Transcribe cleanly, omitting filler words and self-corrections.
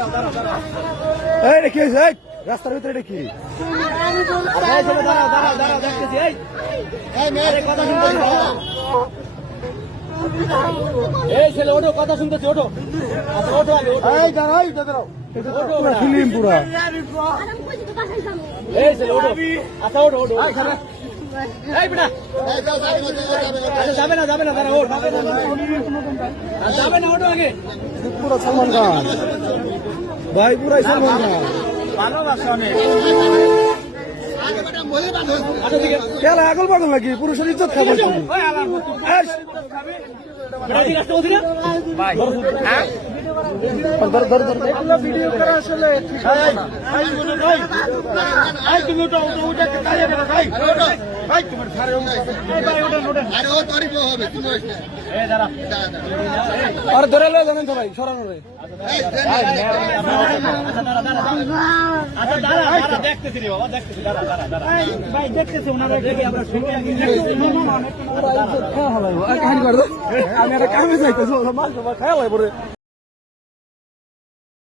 এই কি রাস্তার ভিতরে এটা কি? ছেলে ওঠো, কথা শুনতেছি, ওঠো। আচ্ছা ওঠো, ফিল্ম পুরা। এই ছেলে ওঠো, আচ্ছা ওঠো, ওঠো। এই বেটা, আচ্ছা যাবে না, দাঁড়া, ওঠ। যাবে না, ওঠো আগে। পুরা সালমান খান ভাই, পুরাই সালমান খান। ভালোবাসা অনেক। খেলা আগল পাগল নাকি? পুরুষের ইজ্জত খাবো তুমি। ভিডিও করা আসলে ঠিক না। আর ধরে লো জানেন তো ভাই, সরানো রে। দেখতেছি রে বাবা, দেখতেছি, দাঁড়া। ভাই দেখতেছি, ওনারা দেখি আমরা শুনে আমি একটা কামে যাইতেছি, মাছ খাওয়া